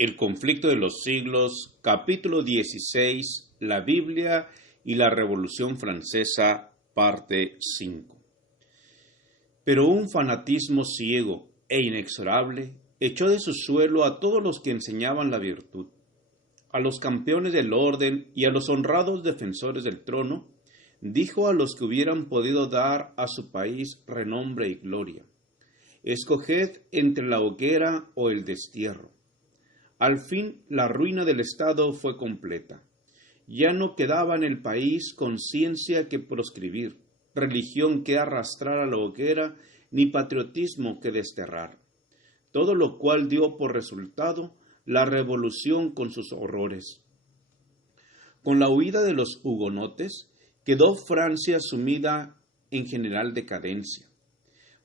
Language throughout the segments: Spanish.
El conflicto de los siglos, capítulo 16, la Biblia y la Revolución Francesa, parte 5. Pero un fanatismo ciego e inexorable echó de su suelo a todos los que enseñaban la virtud, a los campeones del orden y a los honrados defensores del trono. Dijo a los que hubieran podido dar a su país renombre y gloria: escoged entre la hoguera o el destierro. Al fin la ruina del Estado fue completa. Ya no quedaba en el país conciencia que proscribir, religión que arrastrar a la hoguera, ni patriotismo que desterrar. Todo lo cual dio por resultado la revolución con sus horrores. Con la huida de los hugonotes, quedó Francia sumida en general decadencia.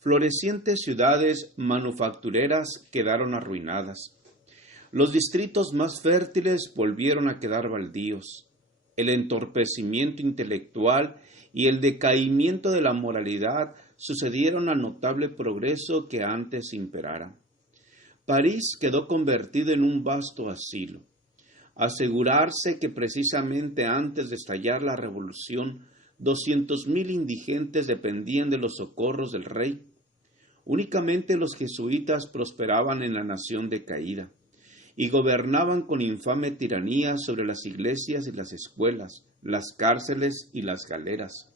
Florecientes ciudades manufactureras quedaron arruinadas. Los distritos más fértiles volvieron a quedar baldíos. El entorpecimiento intelectual y el decaimiento de la moralidad sucedieron al notable progreso que antes imperara. París quedó convertido en un vasto asilo. Asegurarse que precisamente antes de estallar la revolución, 200,000 indigentes dependían de los socorros del rey. Únicamente los jesuitas prosperaban en la nación decaída y gobernaban con infame tiranía sobre las iglesias y las escuelas, las cárceles y las galeras.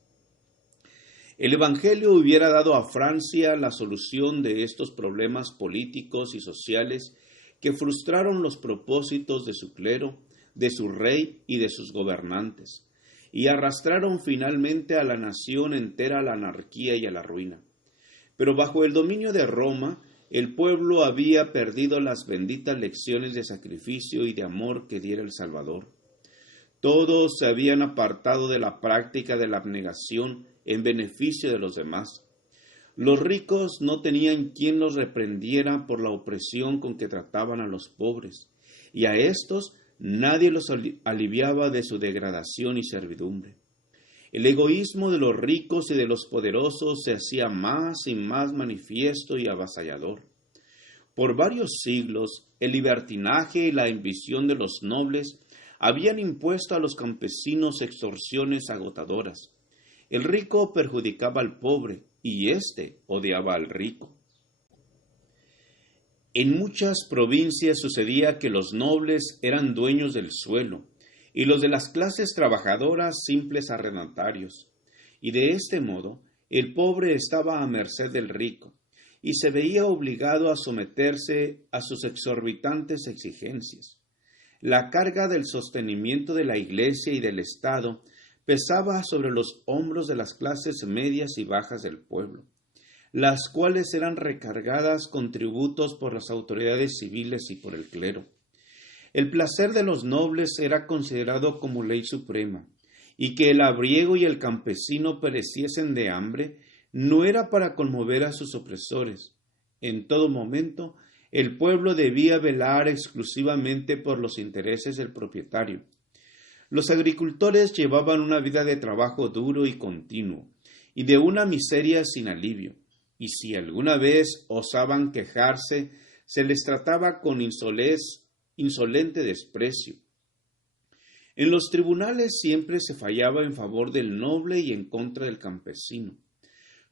El Evangelio hubiera dado a Francia la solución de estos problemas políticos y sociales que frustraron los propósitos de su clero, de su rey y de sus gobernantes, y arrastraron finalmente a la nación entera a la anarquía y a la ruina. Pero bajo el dominio de Roma, el pueblo había perdido las benditas lecciones de sacrificio y de amor que diera el Salvador. Todos se habían apartado de la práctica de la abnegación en beneficio de los demás. Los ricos no tenían quien los reprendiera por la opresión con que trataban a los pobres, y a estos nadie los aliviaba de su degradación y servidumbre. El egoísmo de los ricos y de los poderosos se hacía más y más manifiesto y avasallador. Por varios siglos, el libertinaje y la ambición de los nobles habían impuesto a los campesinos extorsiones agotadoras. El rico perjudicaba al pobre y éste odiaba al rico. En muchas provincias sucedía que los nobles eran dueños del suelo y los de las clases trabajadoras simples arrendatarios, y de este modo el pobre estaba a merced del rico, y se veía obligado a someterse a sus exorbitantes exigencias. La carga del sostenimiento de la Iglesia y del Estado pesaba sobre los hombros de las clases medias y bajas del pueblo, las cuales eran recargadas con tributos por las autoridades civiles y por el clero. El placer de los nobles era considerado como ley suprema, y que el labriego y el campesino pereciesen de hambre no era para conmover a sus opresores. En todo momento, el pueblo debía velar exclusivamente por los intereses del propietario. Los agricultores llevaban una vida de trabajo duro y continuo, y de una miseria sin alivio, y si alguna vez osaban quejarse, se les trataba con insolente desprecio. En los tribunales siempre se fallaba en favor del noble y en contra del campesino.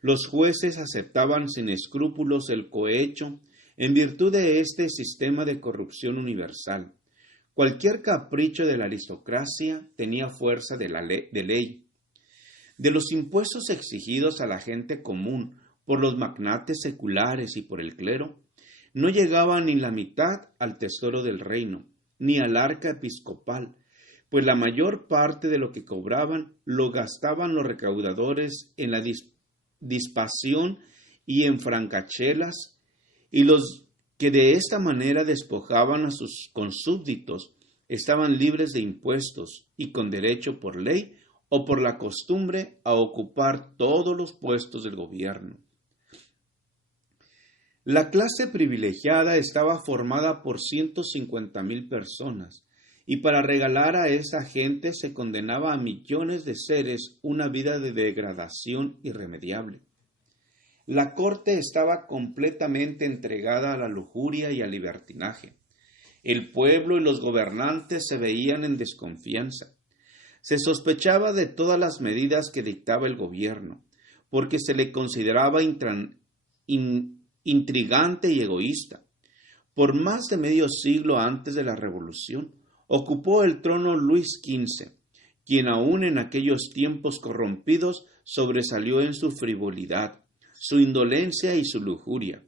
Los jueces aceptaban sin escrúpulos el cohecho en virtud de este sistema de corrupción universal. Cualquier capricho de la aristocracia tenía fuerza de ley. De los impuestos exigidos a la gente común por los magnates seculares y por el clero, no llegaba ni la mitad al tesoro del reino, ni al arca episcopal, pues la mayor parte de lo que cobraban lo gastaban los recaudadores en la dispasión y en francachelas, y los que de esta manera despojaban a sus consúbditos estaban libres de impuestos y con derecho por ley o por la costumbre a ocupar todos los puestos del gobierno. La clase privilegiada estaba formada por 150,000 personas, y para regalar a esa gente se condenaba a millones de seres una vida de degradación irremediable. La corte estaba completamente entregada a la lujuria y al libertinaje. El pueblo y los gobernantes se veían en desconfianza. Se sospechaba de todas las medidas que dictaba el gobierno, porque se le consideraba intrigante y egoísta. Por más de medio siglo antes de la Revolución, ocupó el trono Luis XV, quien aún en aquellos tiempos corrompidos sobresalió en su frivolidad, su indolencia y su lujuria.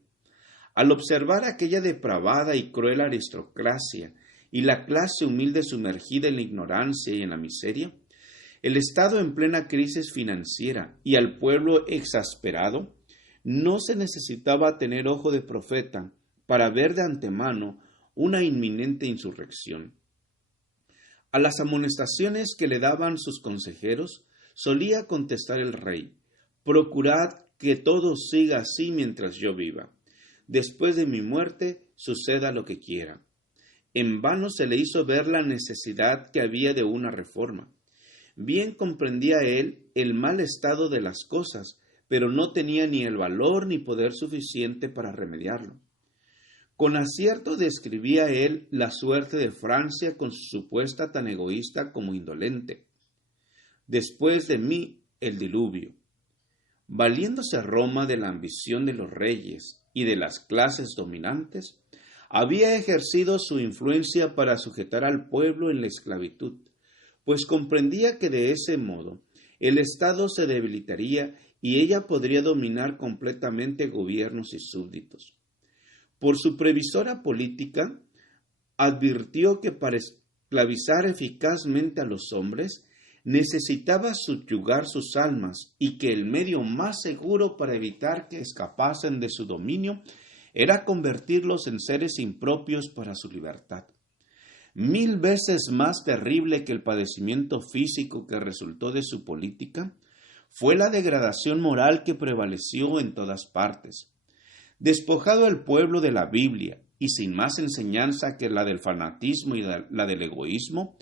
Al observar aquella depravada y cruel aristocracia y la clase humilde sumergida en la ignorancia y en la miseria, el Estado en plena crisis financiera y al pueblo exasperado, no se necesitaba tener ojo de profeta para ver de antemano una inminente insurrección. A las amonestaciones que le daban sus consejeros, solía contestar el rey: «Procurad que todo siga así mientras yo viva. Después de mi muerte, suceda lo que quiera». En vano se le hizo ver la necesidad que había de una reforma. Bien comprendía él el mal estado de las cosas, pero no tenía ni el valor ni poder suficiente para remediarlo. Con acierto describía él la suerte de Francia con su supuesta tan egoísta como indolente. Después de mí, el diluvio. Valiéndose Roma de la ambición de los reyes y de las clases dominantes, había ejercido su influencia para sujetar al pueblo en la esclavitud, pues comprendía que de ese modo el Estado se debilitaría y ella podría dominar completamente gobiernos y súbditos. Por su previsora política, advirtió que para esclavizar eficazmente a los hombres necesitaba subyugar sus almas y que el medio más seguro para evitar que escapasen de su dominio era convertirlos en seres impropios para su libertad. 1000 veces más terrible que el padecimiento físico que resultó de su política fue la degradación moral que prevaleció en todas partes. Despojado el pueblo de la Biblia y sin más enseñanza que la del fanatismo y la del egoísmo,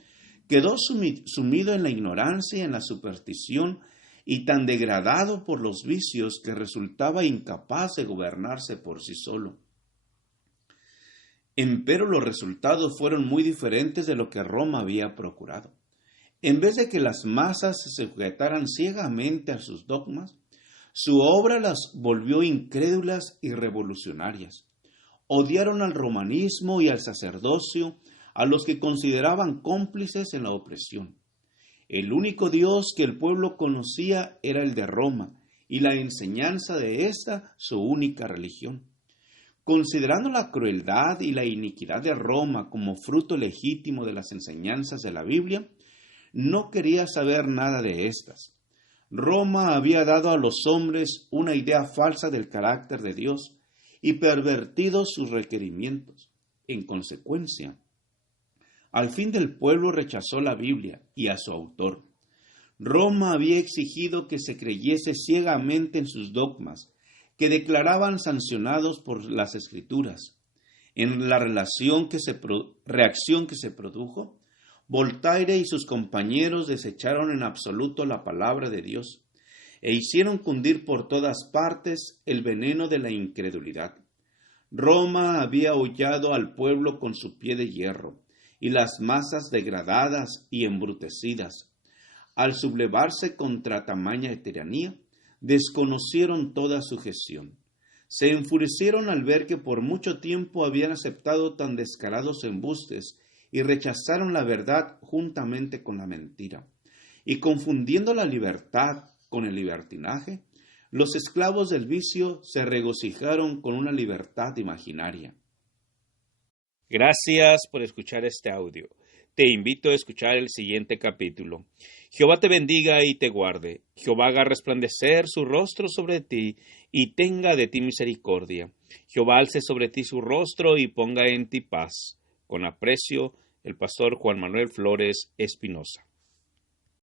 quedó sumido en la ignorancia y en la superstición y tan degradado por los vicios que resultaba incapaz de gobernarse por sí solo. Empero los resultados fueron muy diferentes de lo que Roma había procurado. En vez de que las masas se sujetaran ciegamente a sus dogmas, su obra las volvió incrédulas y revolucionarias. Odiaron al romanismo y al sacerdocio, a los que consideraban cómplices en la opresión. El único Dios que el pueblo conocía era el de Roma, y la enseñanza de ésta su única religión. Considerando la crueldad y la iniquidad de Roma como fruto legítimo de las enseñanzas de la Biblia, no quería saber nada de éstas. Roma había dado a los hombres una idea falsa del carácter de Dios y pervertido sus requerimientos. En consecuencia, al fin del pueblo rechazó la Biblia y a su autor. Roma había exigido que se creyese ciegamente en sus dogmas, que declaraban sancionados por las Escrituras. En la reacción que se produjo, Voltaire y sus compañeros desecharon en absoluto la palabra de Dios e hicieron cundir por todas partes el veneno de la incredulidad. Roma había hollado al pueblo con su pie de hierro, y las masas degradadas y embrutecidas, al sublevarse contra tamaña tiranía, desconocieron toda sujeción. Se enfurecieron al ver que por mucho tiempo habían aceptado tan descarados embustes y rechazaron la verdad juntamente con la mentira. Y confundiendo la libertad con el libertinaje, los esclavos del vicio se regocijaron con una libertad imaginaria. Gracias por escuchar este audio. Te invito a escuchar el siguiente capítulo. Jehová te bendiga y te guarde. Jehová haga resplandecer su rostro sobre ti y tenga de ti misericordia. Jehová alce sobre ti su rostro y ponga en ti paz. Con aprecio, el pastor Juan Manuel Flores Espinosa.